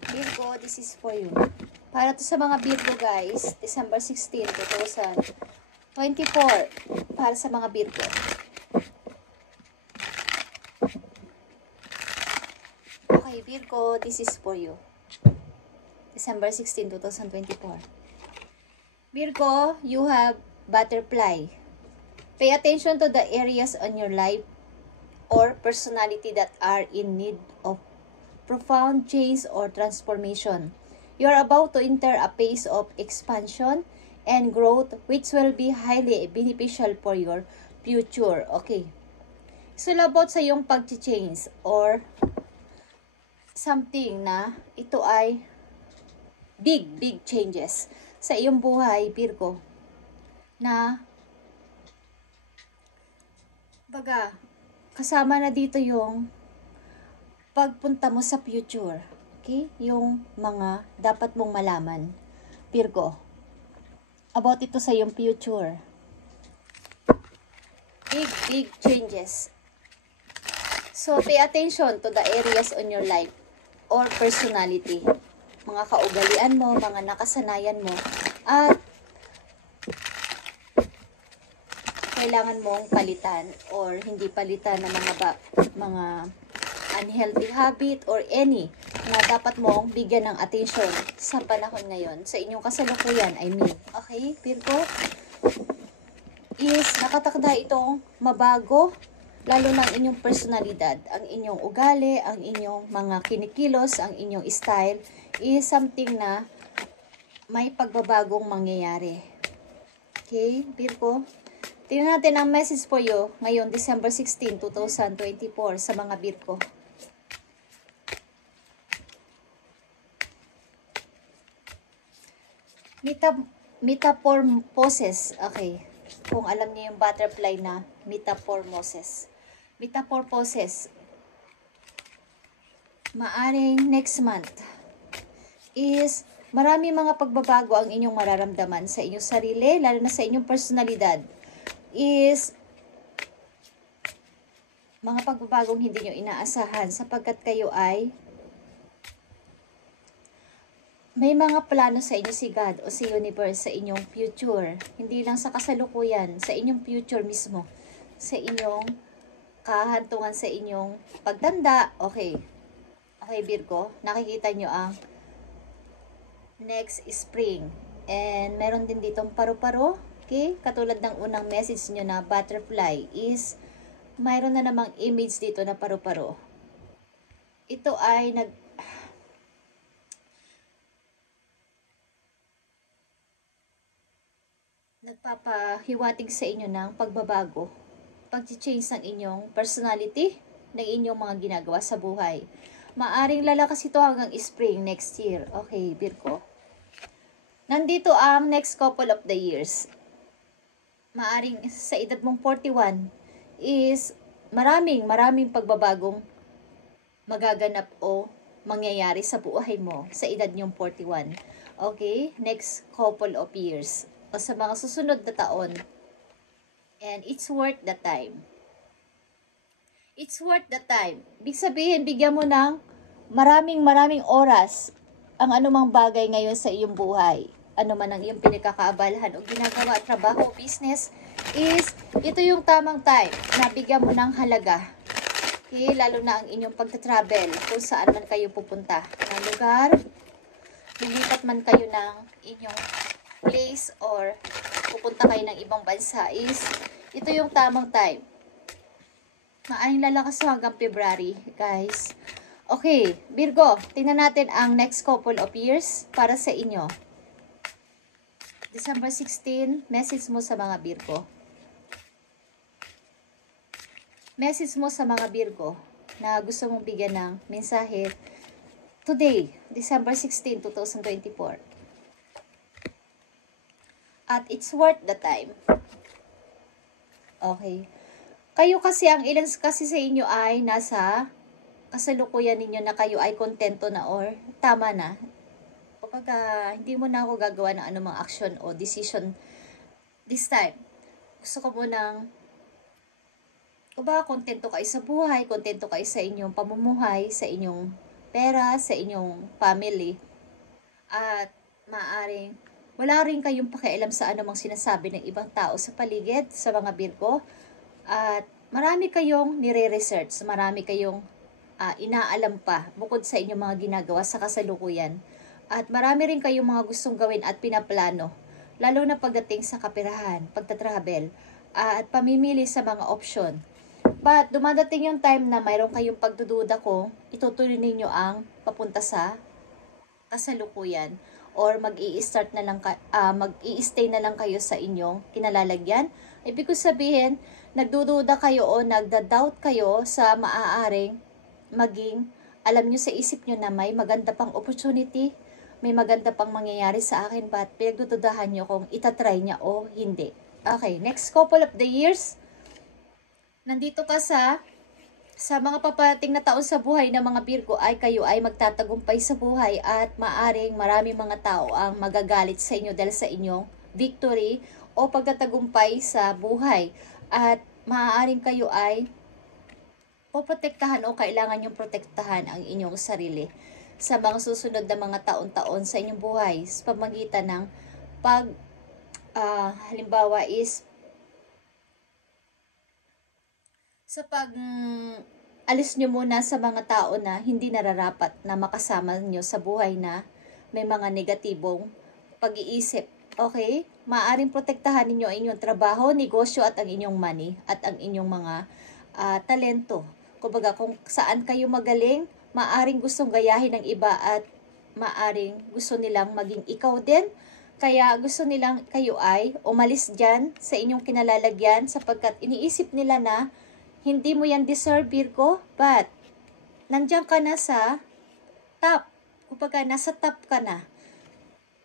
Virgo, this is for you. Para to sa mga Virgo guys, December 16, 2024. Para sa mga Virgo. Okay, Virgo, this is for you. December 16, 2024. Virgo, you have butterfly. Pay attention to the areas on your life or personality that are in need of profound change or transformation. You are about to enter a phase of expansion and growth which will be highly beneficial for your future. Okay. So, about sa iyong pag-change or something na ito ay big changes sa iyong buhay, Virgo, na baga, kasama na dito yung pagpunta mo sa future. Okay? Yung mga dapat mong malaman, Virgo, about ito sa iyong future. Big changes. So, pay attention to the areas on your life or personality. Mga kaugalian mo, mga nakasanayan mo, at kailangan mong palitan or hindi palitan ng mga unhealthy habit or any na dapat mong bigyan ng attention sa panahon ngayon, sa inyong kasalukuyan, I mean. Okay, Virgo? Is nakatakda itong mabago, lalo ng inyong personalidad, ang inyong ugali, ang inyong mga kinikilos, ang inyong style, is something na may pagbabagong mangyayari. Okay, Virgo? Tingnan natin ang message for you ngayon, December 16, 2024 sa mga Virgo. Metamorphosis. Okay. Kung alam niyo yung butterfly na metamorphosis. Metamorphosis. Maaring next month is marami mga pagbabago ang inyong mararamdaman sa inyong sarili, lalo na sa inyong personalidad. Is mga pagbabagong hindi nyo inaasahan sapagkat kayo ay may mga plano sa inyo si God o si universe sa inyong future. Hindi lang sa kasalukuyan, sa inyong future mismo. Sa inyong kahantungan sa inyong pagtanda. Okay. Okay, Virgo. Nakikita nyo ang next spring. And meron din ditong paru-paro. Okay? Katulad ng unang message nyo na butterfly is mayroon na namang image dito na paru-paro. Ito ay nagpapahiwatig sa inyo ng pagbabago, pag-change ng inyong personality, ng inyong mga ginagawa sa buhay. Maaring lalakas ito hanggang spring next year. Okay, Virgo. Nandito ang next couple of the years. Maaring sa edad mong 41 is maraming pagbabagong magaganap o mangyayari sa buhay mo sa edad nyong 41. Okay, next couple of years o sa mga susunod na taon. And it's worth the time. It's worth the time. Ibig sabihin, bigyan mo ng maraming oras ang anumang bagay ngayon sa iyong buhay. Ano man ang iyong pinagkakaabalahan o ginagawa, trabaho, business, is ito yung tamang time na bigyan mo ng halaga. Okay, lalo na ang inyong pagta-travel, kung saan man kayo pupunta ng lugar, lilipat man kayo ng inyong place or pupunta kayo ng ibang bansa, is ito yung tamang time. Maaring lalakas hanggang February, guys. Okay, Virgo, tingnan natin ang next couple of years para sa inyo. December 16, message mo sa mga Virgo. Message mo sa mga Virgo na gusto mong bigyan ng mensahe today, December 16, 2024. At it's worth the time. Okay. Kayo kasi, ang ilan kasi sa inyo ay nasa kasalukuyan ninyo na kayo ay kontento na or tama na. Kapag hindi mo na ako gagawa ng anumang action o decision this time. Gusto ko munang kontento kayo sa buhay, kontento kayo sa inyong pamumuhay, sa inyong pera sa inyong family. At maaring wala rin kayong pakialam sa anumang sinasabi ng ibang tao sa paligid, sa mga Virgo. At marami kayong nire-research, marami kayong inaalam pa bukod sa inyong mga ginagawa sa kasalukuyan. At marami rin kayong mga gustong gawin at pinaplano, lalo na pagdating sa kapirahan, pagtatravel, at pamimili sa mga opsyon. But dumadating yung time na mayroon kayong pagdududa kung itutuloy ninyo ang papunta sa kasalukuyan or mag-i-start na lang mag-i-stay na lang kayo sa inyong kinalalagyan. Ibig ko sabihin, nagdududa kayo o nagda-doubt kayo sa maaaring maging, alam nyo sa isip nyo na may maganda pang opportunity, may maganda pang mangyayari sa akin, but pinagdududahan nyo kung itatry niya o hindi. Okay, next couple of the years, nandito ka sa mga paparating na taon sa buhay ng mga Virgo ay kayo ay magtatagumpay sa buhay at maaring maraming mga tao ang magagalit sa inyo dahil sa inyong victory o pagtatagumpay sa buhay. At maaaring kayo ay poprotektahan o kailangan yung protektahan ang inyong sarili sa mga susunod na mga taon-taon sa inyong buhay sa pamamagitan ng halimbawa is sa alis nyo muna sa mga tao na hindi nararapat na makasama nyo sa buhay na may mga negatibong pag-iisip. Okay? Maaaring protektahan ninyo ang inyong trabaho, negosyo at ang inyong money at ang inyong mga talento. Kumbaga kung saan kayo magaling, maaaring gustong gayahin ng iba at maaaring gusto nilang maging ikaw din. Kaya gusto nilang kayo ay umalis dyan sa inyong kinalalagyan sapagkat iniisip nila na hindi mo yan deserve, Virgo, but nandiyan ka na sa top. Kumbaga, nasa top ka na.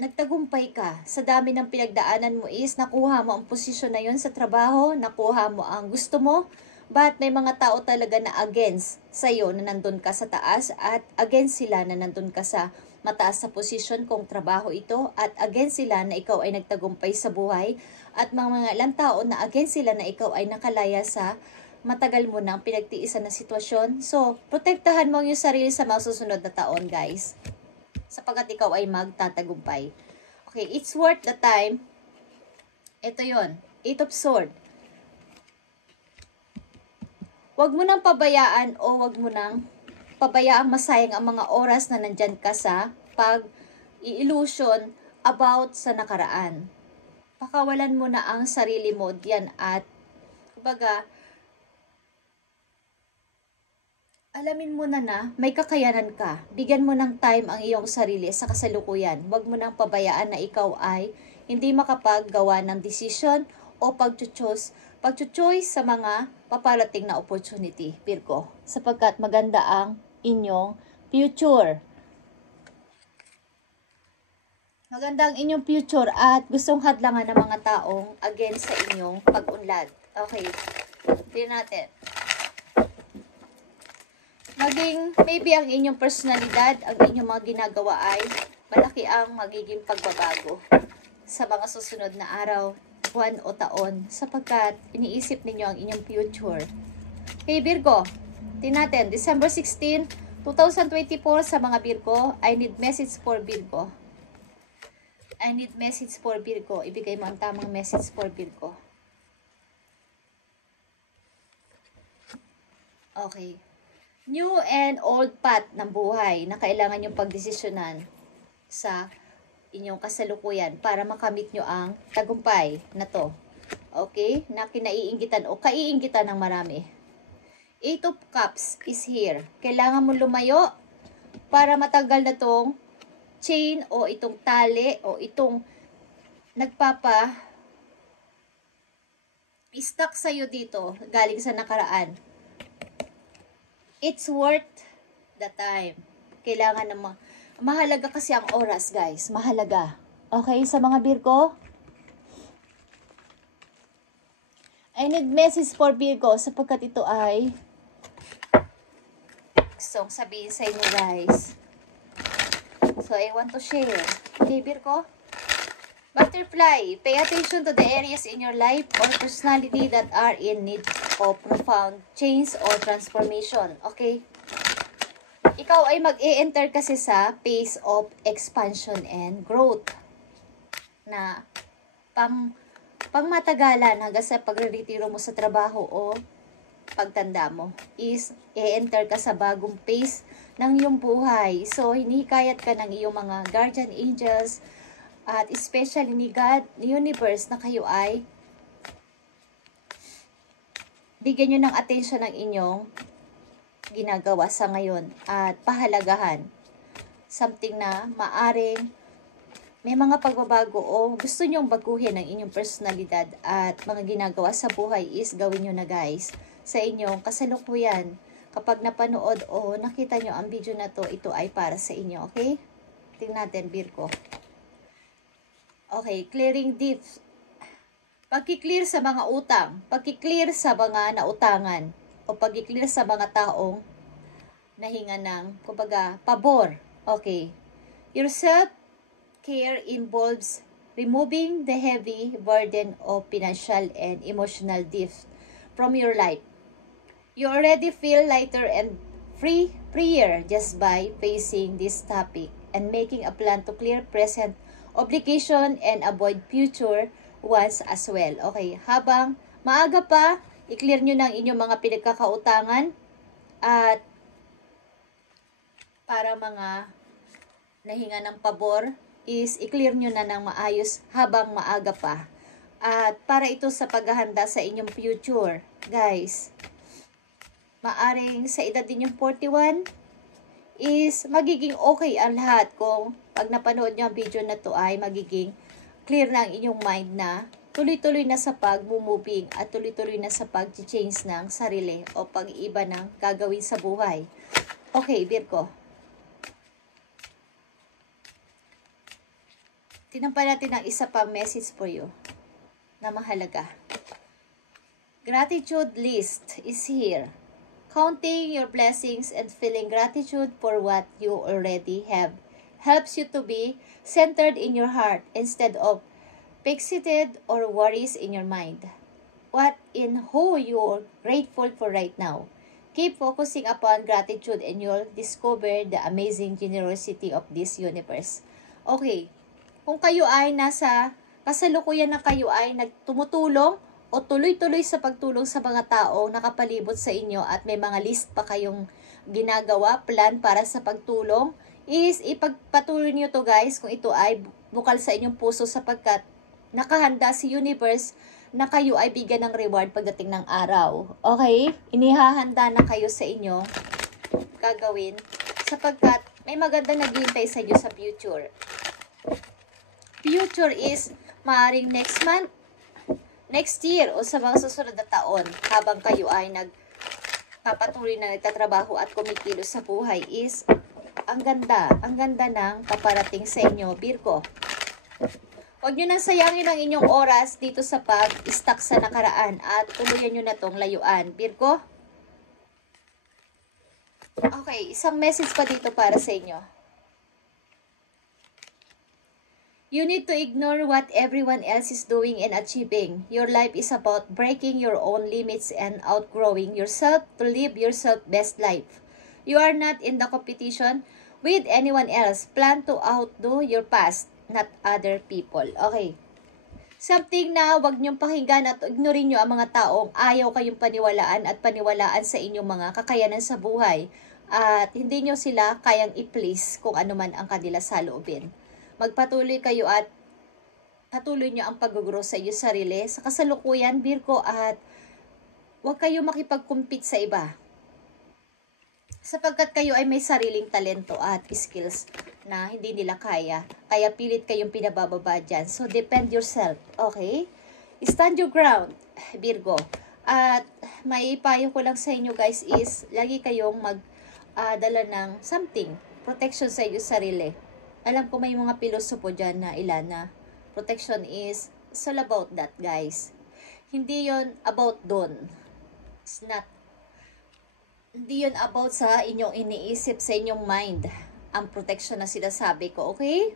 Nagtagumpay ka. Sa dami ng pinagdaanan mo is nakuha mo ang posisyon na yon sa trabaho, nakuha mo ang gusto mo, but may mga tao talaga na against sa'yo na nandun ka sa taas at against sila na nandun ka sa mataas sa posisyon kung trabaho ito at against sila na ikaw ay nagtagumpay sa buhay at mga ilang tao na against sila na ikaw ay nakalaya sa matagal mo nang pinagtiisan na sitwasyon. So, protektahan mo yung sarili sa mga susunod na taon, guys. Sapagkat ikaw ay magtatagumpay. Okay, it's worth the time. Ito yon, 8 of Swords. Huwag mo nang pabayaan o huwag mo nang pabayaang masayang ang mga oras na nandyan ka sa pag-i-illusion about sa nakaraan. Pakawalan mo na ang sarili mo diyan at kumbaga, alamin mo na may kakayanan ka. Bigyan mo ng time ang iyong sarili sa kasalukuyan. Huwag mo nang pabayaan na ikaw ay hindi makapaggawa ng decision o pag-choose sa mga paparating na opportunity, Virgo. Sapagkat maganda ang inyong future. Maganda ang inyong future at gustong hadlangan ng mga taong against sa inyong pag-unlad. Okay, tingnan natin. Maybe ang inyong personalidad, ang inyong mga ginagawa ay malaki ang magiging pagbabago sa mga susunod na araw, buwan o taon sapagkat iniisip ninyo ang inyong future. Okay, Virgo, tingnan natin, December 16, 2024 sa mga Virgo, I need message for Virgo. I need message for Virgo. Ibigay mo ang tamang message for Virgo. Okay. New and old path ng buhay na kailangan yung pagdesisyonan sa inyong kasalukuyan para makamit nyo ang tagumpay na to. Okay? Na kinaiinggitan o kaiinggitan ng marami. 8 of Cups is here. Kailangan mo lumayo para matanggal na tong chain o itong tali o itong stuck sa'yo dito galing sa nakaraan. It's worth the time. Kailangan na mahalaga kasi ang oras, guys. Mahalaga. Okay, sa mga Virgo? I need message for Virgo sapagkat ito ay gustong sabihin sa inyo, guys. So, I want to share. Okay, Virgo? Butterfly, pay attention to the areas in your life or personality that are in need of profound change or transformation. Okay? ikaw ay mag-e-enter kasi sa phase of expansion and growth na pang matagalan hanggang sa pagre-retiro mo sa trabaho o pagtanda mo is e-enter ka sa bagong phase ng iyong buhay. So, hinihikayat ka ng iyong mga guardian angels at especially ni God, ni universe na kayo ay bigyan nyo ng attention ng inyong ginagawa sa ngayon at pahalagahan. Something na maaring may mga pagbabago o gusto nyong baguhin ang inyong personalidad at mga ginagawa sa buhay is gawin nyo na guys sa inyong kasalukuyan. Kapag napanood o nakita nyo ang video na to, ito ay para sa inyo, okay? Tingnan natin, Virgo. Okay, clearing debts. Pagki-clear sa mga utang, pagki-clear sa mga nautangan, o pagki-clear sa mga taong nahinga ng, kumbaga, pabor. Okay. Your self-care involves removing the heavy burden of financial and emotional debts from your life. You already feel lighter and freer just by facing this topic and making a plan to clear present obligation and avoid future ones as well. Okay, habang maaga pa, i-clear nyo ng inyong mga pinagkakautangan at para mga nahinga ng pabor is i-clear nyo na ng maayos habang maaga pa. At para ito sa paghahanda sa inyong future, guys. Maaring sa edad din yung 41 is magiging okay ang lahat kung pag napanood nyo ang video na to ay magiging clear na ang inyong mind na tuloy-tuloy na sa pag-moving at tuloy-tuloy na sa pag-change ng sarili o pag-iiba ng gagawin sa buhay. Okay, Virgo. Tinampan natin ang isa pang message for you na mahalaga. Gratitude list is here. Counting your blessings and feeling gratitude for what you already have helps you to be centered in your heart instead of fixated or worries in your mind. What in who you are grateful for right now. Keep focusing upon gratitude and you'll discover the amazing generosity of this universe. Okay, kung kayo ay nasa kasalukuyan na kayo ay nagtumutulong o tuloy-tuloy sa pagtulong sa mga tao nakapalibot sa inyo at may mga list pa kayong ginagawa, plan para sa pagtulong, is ipagpatuloy niyo to guys kung ito ay bukal sa inyong puso sapagkat nakahanda si universe na kayo ay bigyan ng reward pagdating ng araw. Okay? Inihahanda na kayo sa inyo gagawin sapagkat may maganda naghihintay sa inyo sa future. Future is maaaring next month, next year o sa mga susunod na taon habang kayo ay nagpapatuloy na nagtatrabaho at kumikilos sa buhay is ang ganda ng paparating sa inyo, Virgo. Huwag nyo nang sayangin ang inyong oras dito sa pag-stuck sa nakaraan at tuluyan nyo na tong layuan, Virgo. Okay, isang message pa dito para sa inyo. You need to ignore what everyone else is doing and achieving. Your life is about breaking your own limits and outgrowing yourself to live your best life. You are not in the competition with anyone else. Plan to outdo your past, not other people. Okay. Something na wag niyong pakinggan at ignorin niyo ang mga taong ayaw kayong paniwalaan at paniwalaan sa inyong mga kakayanan sa buhay. At hindi niyo sila kayang i-please kung ano man ang kanila saloobin. Magpatuloy kayo at patuloy nyo ang pag-grow sa iyo sarili sa kasalukuyan, Virgo, at huwag kayo makipag-compete sa iba. Sapagkat kayo ay may sariling talento at skills na hindi nila kaya. Kaya pilit kayong pinabababa dyan. So, depend yourself. Okay? Stand your ground, Virgo. At may payo ko lang sa inyo guys is, lagi kayong magdala ng something. Protection sa iyo sarili. Alam ko may mga pilosopo dyan na ilan na protection is all about that, guys. Hindi yon about doon. It's not. Hindi yon about sa inyong iniisip, sa inyong mind. Ang protection na sinasabi ko, okay?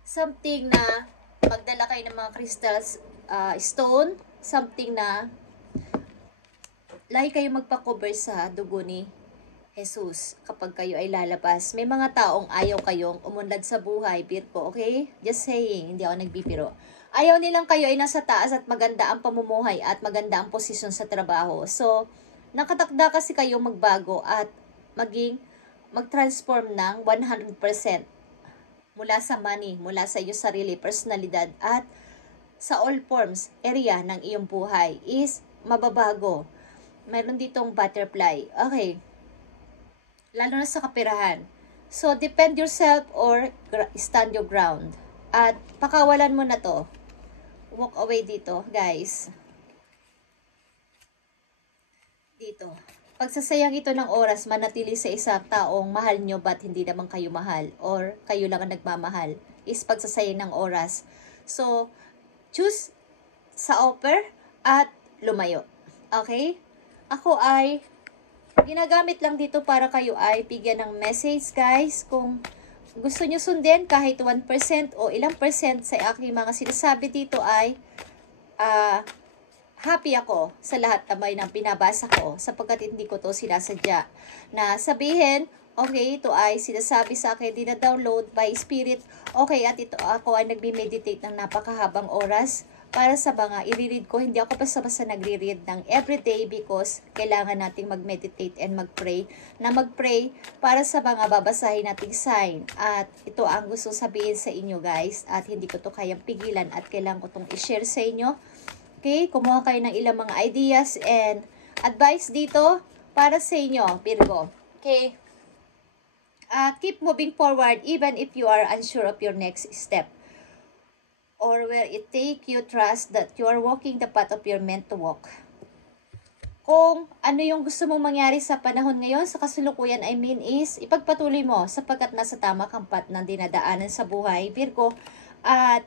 Something na magdala kayo ng mga crystals, stone, something na lagi kayo magpa-cover sa dugo ni Jesus kapag kayo ay lalabas. May mga taong ayaw kayong umunlad sa buhay, Virgo, okay? Just saying, hindi ako nagbibiro. Ayaw nilang kayo ay nasa taas at maganda ang pamumuhay at maganda ang posisyon sa trabaho. So, nakatakda kasi kayong magbago at mag-transform ng 100% mula sa money, mula sa iyong sarili, personalidad at sa all forms, area ng iyong buhay is mababago. Meron ditong butterfly. Okay. Lalo na sa kaperahan. So, defend yourself or stand your ground. At pakawalan mo na to. Walk away dito, guys. Dito. Pagsasayang ito ng oras, manatili sa isang taong mahal nyo ba't hindi naman kayo mahal or kayo lang ang nagmamahal is pagsasayang ng oras. So, choose sa offer at lumayo. Okay? Ako ay ginagamit lang dito para kayo ay bigyan ng message, guys. Kung gusto nyo sundin kahit 1% o ilang percent sa aking mga sinasabi dito ay happy ako sa lahat naman ng pinabasa ko sapagkat hindi ko to sinasadya. Na sabihin, okay, ito ay sinasabi sa akin, dina-download by spirit. Okay, at ito ako ay nagme-meditate ng napakahabang oras para sa mga i-read ko. Hindi ako basta-basta nagre-read ng everyday because kailangan nating mag-meditate and mag-pray. Na mag-pray para sa mga babasahin nating sign. At ito ang gusto sabihin sa inyo, guys. At hindi ko to kayang pigilan at kailangan ko itong i-share sa inyo. Okay, kumuha kayo ng ilang mga ideas and advice dito para sa inyo, Virgo. Okay. Keep moving forward even if you are unsure of your next step. Or where it take you trust that you are walking the path of your meant to walk. Kung ano yung gusto mong mangyari sa panahon ngayon, sa kasalukuyan, I mean is, ipagpatuloy mo sapagkat nasa tama kang path ng dinadaanan sa buhay, Virgo. At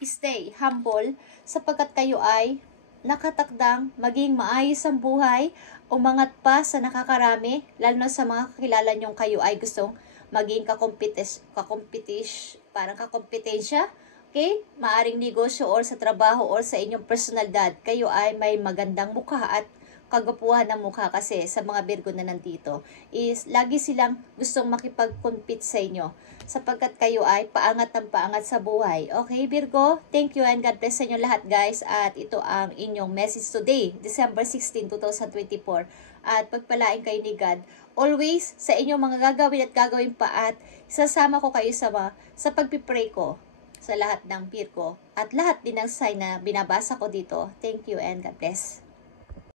stay humble sapagkat kayo ay nakatakdang maging maayos ang buhay, umangat pa sa nakakarami, lalo na sa mga kakilala nyong kayo ay gustong maging kakompetensya. Okay? Maaring negosyo or sa trabaho or sa inyong personalidad, kayo ay may magandang mukha at kagapuhan ng mukha kasi sa mga Virgo na nandito is lagi silang gustong makipag-compete sa inyo sapagkat kayo ay paangat ng paangat sa buhay. Okay, Virgo? Thank you and God bless sa inyo lahat, guys. At ito ang inyong message today, December 16, 2024. At pagpalain kayo ni God always sa inyong mga gagawin at gagawin pa at isasama ko kayo sa pagpipray ko sa lahat ng Virgo at lahat din ng sign na binabasa ko dito. Thank you and God bless.